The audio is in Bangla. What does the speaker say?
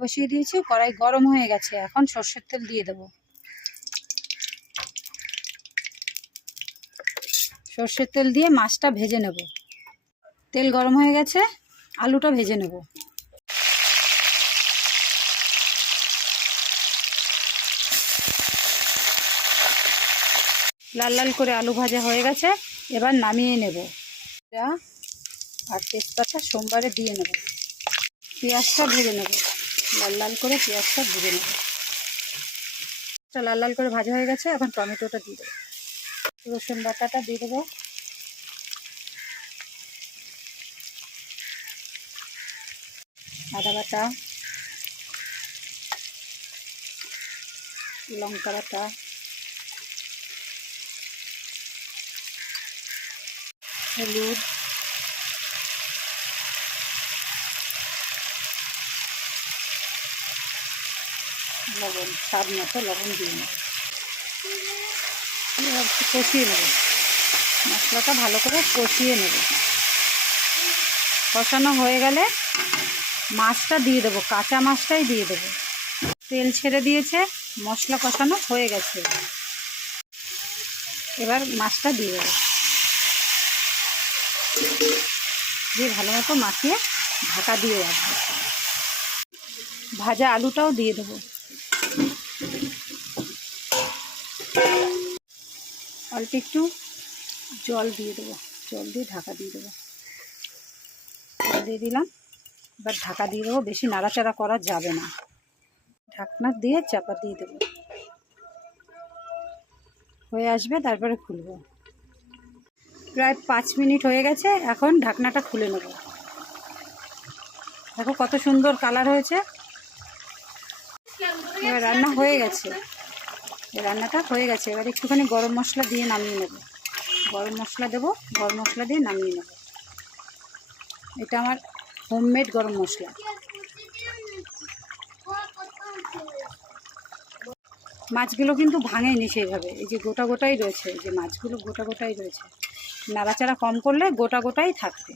বসিয়ে দিয়েছি, কড়াই গরম হয়ে গেছে। এখন সর্ষের তেল দিয়ে দেব। সর্ষের তেল দিয়ে মাছটা ভেজে নেব। তেল গরম হয়ে গেছে, আলুটা ভেজে নেব। লাল লাল করে আলু ভাজা হয়ে গেছে, এবার নামিয়ে নেব। আর তেজপাতা সোমবারে দিয়ে নেব। পেঁয়াজটা ভেজে নেব, লাল লাল করে পেঁয়াজটা ভেজে নেব। লাল লাল করে ভাজা হয়ে গেছে, এখন টমেটোটা দিয়ে দেবো। রসুন বাটাটা দিয়ে দেবো। আদা বাটা, লঙ্কা বাটা, হলুদ, লবণ, স্বাদ মতো লবণ দিয়ে নেব। কষিয়ে নেব, মশলাটা ভালো করে কষিয়ে নেব। কষানো হয়ে গেলে মাছটা দিয়ে দেবো, কাঁচা মাছটাই দিয়ে দেবো। তেল ছেড়ে দিয়েছে, মশলা কষানো হয়ে গেছে। এবার মাছটা দিয়ে দেবো, দিয়ে ভালো মতো মাখিয়ে ঢাকা দিয়ে রাখবো। ভাজা আলুটাও দিয়ে দেবো। অল্প একটু জল দিয়ে দেবো, জল দিয়ে ঢাকা দিয়ে দেবো। জল দিয়ে দিলাম, এবার ঢাকা দিয়ে দেবো। বেশি নাড়াচাড়া করা যাবে না, ঢাকনা দিয়ে চাপা দিয়ে দেবো। হয়ে আসবে, তারপরে খুলবো। প্রায় 5 মিনিট হয়ে গেছে, এখন ঢাকনাটা খুলে নেব। দেখো কত সুন্দর কালার হয়েছে। এবার রান্না হয়ে গেছে, রান্নাটা হয়ে গেছে। এবার একটুখানি গরম মশলা দিয়ে নামিয়ে নেব। গরম মশলা দেবো, গরম মশলা দিয়ে নামিয়ে নেব। এটা আমার হোমমেড গরম মশলা। মাছগুলো কিন্তু ভাঙেনি সেইভাবে, এই যে গোটা গোটাই রয়েছে। এই যে মাছগুলো গোটা গোটাই রয়েছে, নাড়াচাড়া কম করলে গোটা গোটাই থাকবে।